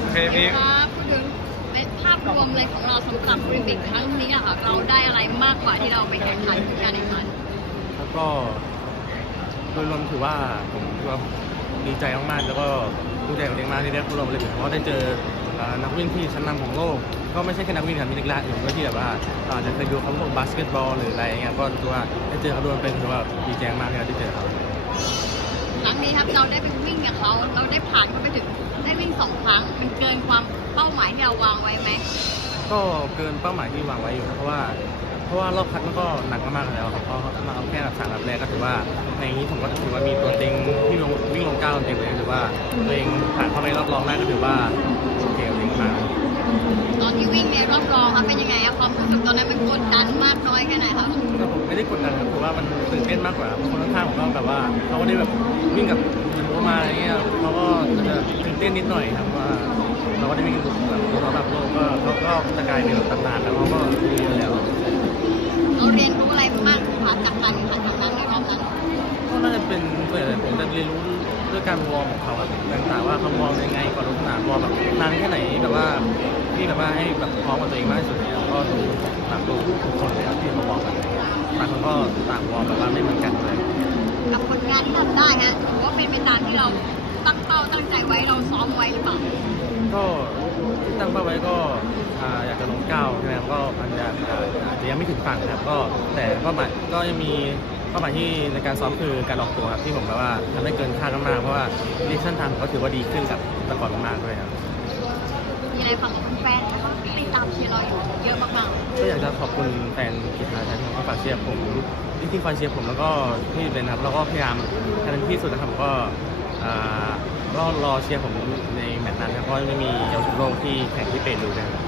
โอเคพี่ครับพูดถึงในภาพรวมเลยของเราสำหรับโอลิมปิกครั้งนี้อะค่ะ เราได้อะไรมากกว่าที่เราไปแข่งขันการแข่งขันแล้วก็โดยรวมถือว่าผมถือว่าดีใจมากๆ แล้วก็ภูมิใจกับตัวเองมากที่ได้เข้าร่วมโอลิมปิกเพราะว่าได้เจอเอ่อนักวิ่งที่ชั้นนำของโลก ก็ไม่ใช่แค่นักวิ่งครับมีนักกีฬาอื่นด้วยที่แบบว่าอาจจะเคยดูเขาพวกบาสเกตบอลหรืออะไรอย่างเงี้ยก็ถือว่าได้เจอเขาด้วยเป็นถือว่าดีใจมากที่ได้เจอเขา ครั้งนี้ครับเราได้ไปวิ่งกับเขา เราได้ผ่านเขาไปถึง ได้วิ่งสองครั้งมันเกินความเป้าหมายที่เราวางไว้ไหมก็เกินเป้าหมายที่วางไว้อยู่นะเพราะว่า เพราะว่ารอบคัดมันก็หนักมากๆแล้วครับเพราะเขามาเอาแค่อันดับสามอันดับแรกก็ถือว่าในนี้ผมก็ถือว่ามีตัวเต็งที่ลงวิ่งลงเก้าเต็มเลยถือว่าตัวเองผ่านเข้าไปรอบรองได้ก็ถือว่าโอเคกับตัวเองมากตอนที่วิ่งในรอบรองครับเป็นยังไงอะความรู้สึกตอนนั้นมันกดดันมากน้อยแค่ไหนครับแต่ผมไม่ได้กดดันครับถือว่ามันตื่นเต้นมากกว่าคนข้างๆผมก็แบบว่าเขาก็ได้แบบวิ่งกับคุณโอมาอะไรเงี้ยเขาก็จะตื่น เต้นนิดหน่อยครับว่าเราก็ได้วิ่งกับแบบตัวระดับโลกก็เขาก็จะกลายเป็นแบบตำนานแล้วเขาก็ดียู่แล้วเราเรียนรู้อะไรมากกว่าจากการแข่งขันครั้งนั้นในรอบนั้นก็น่าจะเป็นส่วนใหญ่ผมจะเรียนรู้ด้วยการวอร์มของเขาครับต่างๆว่าเขาวอร์มยังไงก่อนลงสนามวอร์มแบบนานแค่ไหนแบบว่าที่แบบว่าให้แบบพร้อมกับตัวเองมากที่สุดเนี่ยก็ดูตามดูทุกคนเลยครับที่มาวอร์มกันบางคนก็ต่างวอร์มแบบว่าไม่เหมือนกันเลยกับผลงานที่ทำได้ฮะถือว่าเป็นไปตามที่เรา ตั้งเป้าตั้งใจไว้เราซ้อมไว้หรือเปล่าก็ที่ตั้งเป้าไว้ก็อ่าอยากจะลงเก้าใช่ไหมครับก็มันจะอ่าอาจจะยังไม่ถึงฝั่งนะครับก็แต่เป้าหมายก็ยังมีเป้าหมายที่ในการซ้อมคือการออกตัวครับที่ผมแบบว่าทำให้เกินคาดมากๆเพราะว่าดิชั่นทางผมก็ถือว่าดีขึ้นกับแต่ก่อนมากๆด้วยครับ มีอะไรฝากถึงแฟนๆนะคะที่ติดตามเชียร์เราอยู่เยอะมากก็อยากจะขอบคุณแฟนกีฬาไทยที่ฝากเชียร์ผมที่ที่คอยเชียร์ผมแล้วก็ที่เป็นครับแล้วก็พยายามทำเต็มที่สุดนะครับก็อ่า ก็รอเชียร์ผมในแมตช์นั้นครับเพราะไม่มีเยาวชนโลกที่แข่งที่เปรูนะครับ